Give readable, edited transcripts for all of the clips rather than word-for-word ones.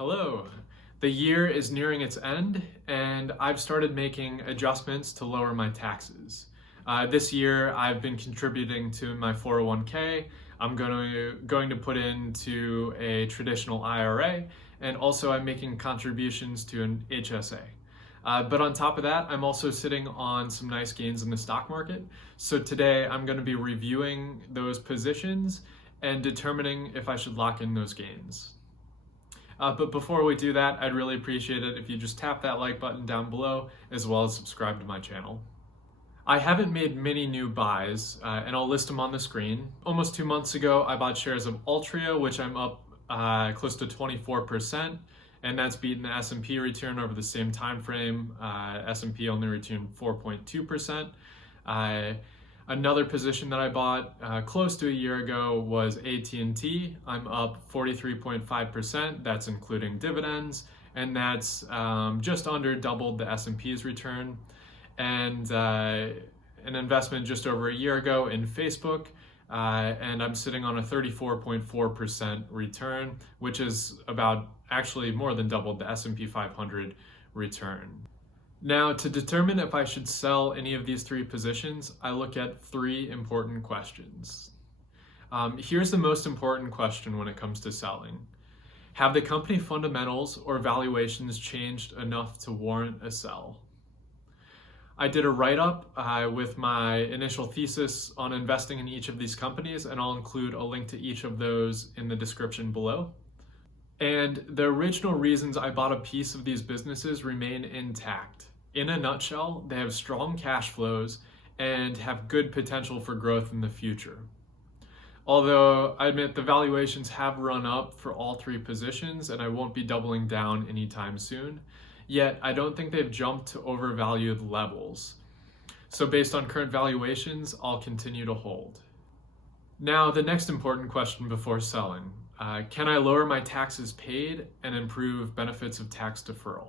Hello. The year is nearing its end, and I've started making adjustments to lower my taxes. This year, I've been contributing to my 401k. I'm going to put into a traditional IRA, and also I'm making contributions to an HSA. But on top of that, I'm also sitting on some nice gains in the stock market. So today, I'm going to be reviewing those positions and determining if I should lock in those gains. But before we do that, I'd really appreciate it if you just tap that like button down below, as well as subscribe to my channel. I haven't made many new buys, and I'll list them on the screen. Almost 2 months ago, I bought shares of Altria, which I'm up close to 24%, and that's beaten the S&P return over the same time frame. S&P only returned 4.2%. Another position that I bought close to a year ago was AT&T. I'm up 43.5%. That's including dividends, and that's just under doubled the S&P's return. And an investment just over a year ago in Facebook, and I'm sitting on a 34.4% return, which is about actually more than doubled the S&P 500 return. Now, to determine if I should sell any of these three positions, I look at three important questions. Here's the most important question when it comes to selling. Have the company fundamentals or valuations changed enough to warrant a sell? I did a write-up with my initial thesis on investing in each of these companies, and I'll include a link to each of those in the description below. And the original reasons I bought a piece of these businesses remain intact. In a nutshell, they have strong cash flows and have good potential for growth in the future. Although I admit the valuations have run up for all three positions, and I won't be doubling down anytime soon, yet I don't think they've jumped to overvalued levels. So based on current valuations, I'll continue to hold. Now, the next important question before selling. Can I lower my taxes paid and improve benefits of tax deferral?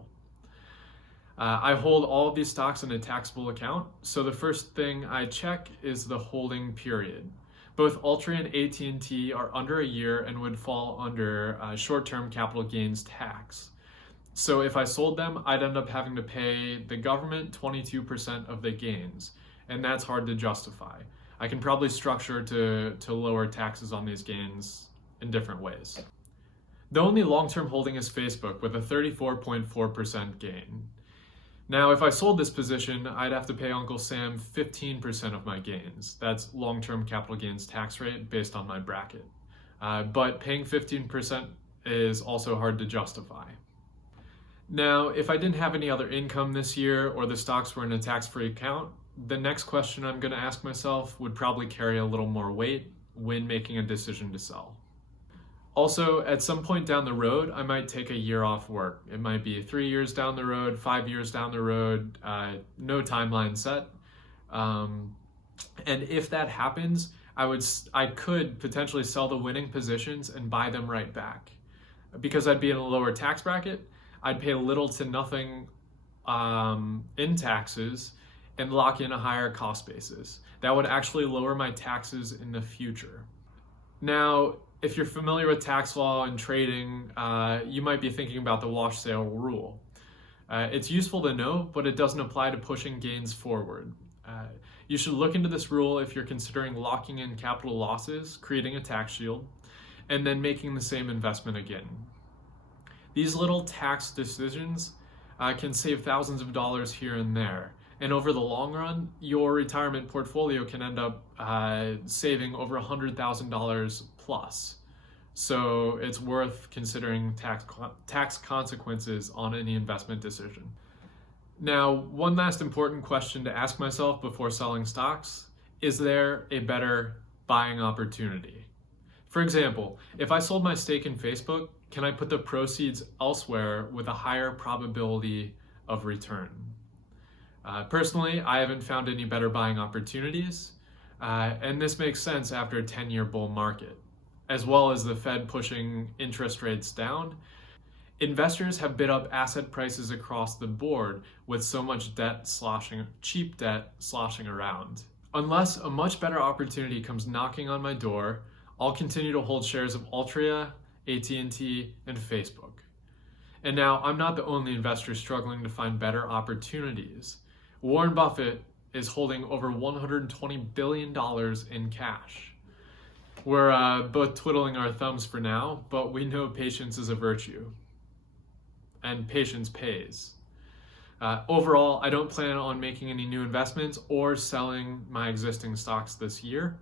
I hold all of these stocks in a taxable account, so the first thing I check is the holding period. Both Altria and AT&T are under a year and would fall under short-term capital gains tax. So if I sold them, I'd end up having to pay the government 22% of the gains, and that's hard to justify. I can probably structure to lower taxes on these gains in different ways. The only long-term holding is Facebook with a 34.4% gain. Now, if I sold this position, I'd have to pay Uncle Sam 15% of my gains. That's long-term capital gains tax rate based on my bracket. But paying 15% is also hard to justify. Now, if I didn't have any other income this year or the stocks were in a tax-free account, the next question I'm going to ask myself would probably carry a little more weight when making a decision to sell. Also, at some point down the road, I might take a year off work. It might be 3 years down the road, 5 years down the road, no timeline set. And if that happens, I could potentially sell the winning positions and buy them right back. Because I'd be in a lower tax bracket, I'd pay little to nothing in taxes and lock in a higher cost basis. That would actually lower my taxes in the future. Now, if you're familiar with tax law and trading, you might be thinking about the wash sale rule. It's useful to know, but it doesn't apply to pushing gains forward. You should look into this rule if you're considering locking in capital losses, creating a tax shield, and then making the same investment again. These little tax decisions can save thousands of dollars here and there. And over the long run, your retirement portfolio can end up saving over $100,000 plus. So it's worth considering tax consequences on any investment decision. Now, one last important question to ask myself before selling stocks: is there a better buying opportunity? For example, if I sold my stake in Facebook, can I put the proceeds elsewhere with a higher probability of return? Personally, I haven't found any better buying opportunities, and this makes sense after a 10-year bull market. As well as the Fed pushing interest rates down, investors have bid up asset prices across the board with so much cheap debt sloshing around. Unless a much better opportunity comes knocking on my door, I'll continue to hold shares of Altria, AT&T, and Facebook. And now, I'm not the only investor struggling to find better opportunities. Warren Buffett is holding over $120 billion in cash. We're both twiddling our thumbs for now, but we know patience is a virtue, and patience pays. Overall, I don't plan on making any new investments or selling my existing stocks this year.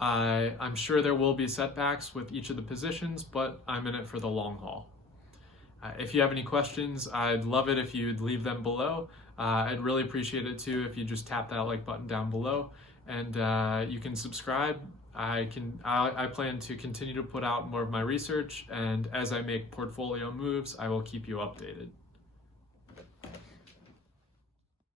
I'm sure there will be setbacks with each of the positions, but I'm in it for the long haul. If you have any questions, I'd love it if you'd leave them below. I'd really appreciate it too if you just tap that like button down below, and you can subscribe. I plan to continue to put out more of my research, and as I make portfolio moves, I will keep you updated.